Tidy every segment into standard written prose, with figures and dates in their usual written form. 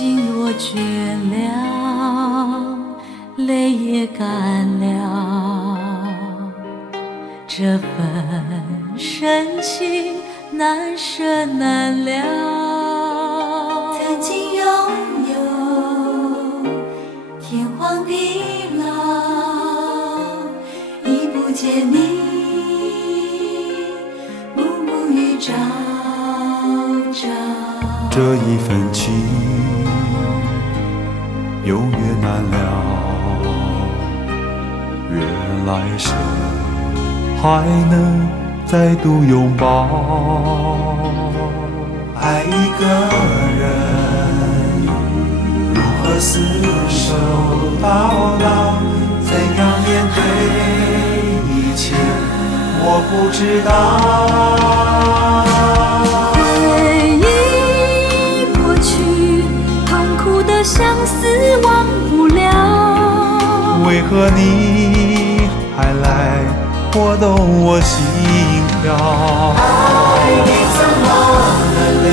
心若倦了，泪也干了，这份深情难舍难了。曾经拥有天荒地老，已不见你，暮暮与朝朝。这一份情永远难了，愿来生还能再度拥抱。爱一个人，如何厮守到老？怎样面对一切，我不知道。相思忘不了，为何你还来拨动我心跳？爱你怎么了？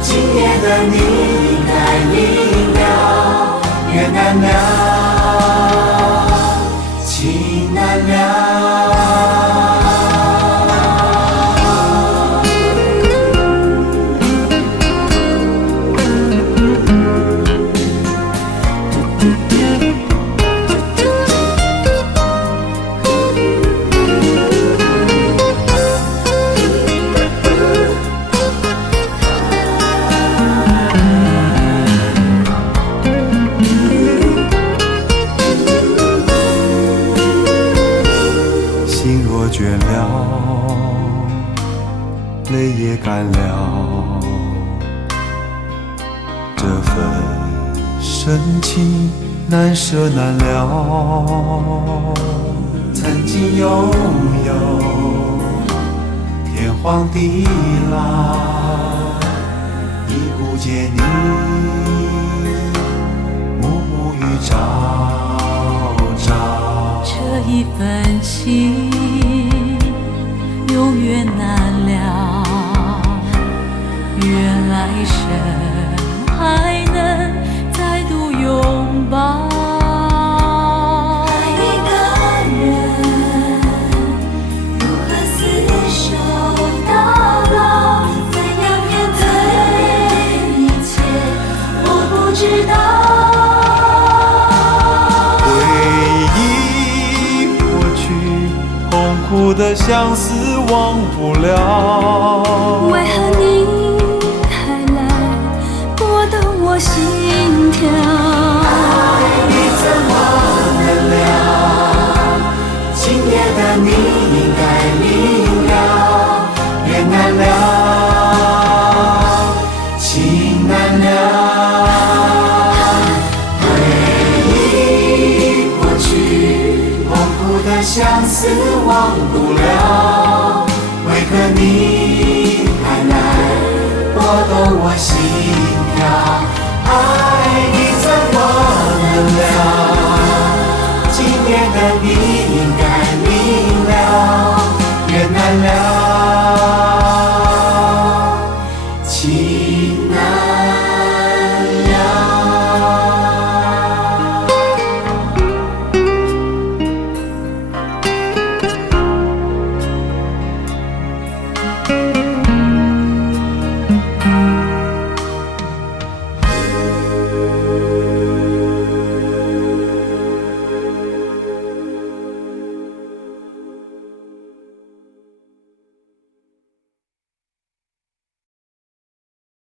今夜的你应该明了，缘难了，情难了。心若倦了，泪也干了，这份深情难舍难了。曾经拥有天荒地老，已不见你，暮暮与朝朝。这一份情永远难了，愿来生还能再度拥抱。爱一个人，如何厮守到老？怎样面对一切，我不知道。痛苦的相思忘不了，为何你还来拨动我心跳？爱你怎么了？今夜的你应该明了，缘难了，情难了。回忆过去，痛苦的相思忘不了，为何你还来拨动我心跳？爱你怎么了？今夜的你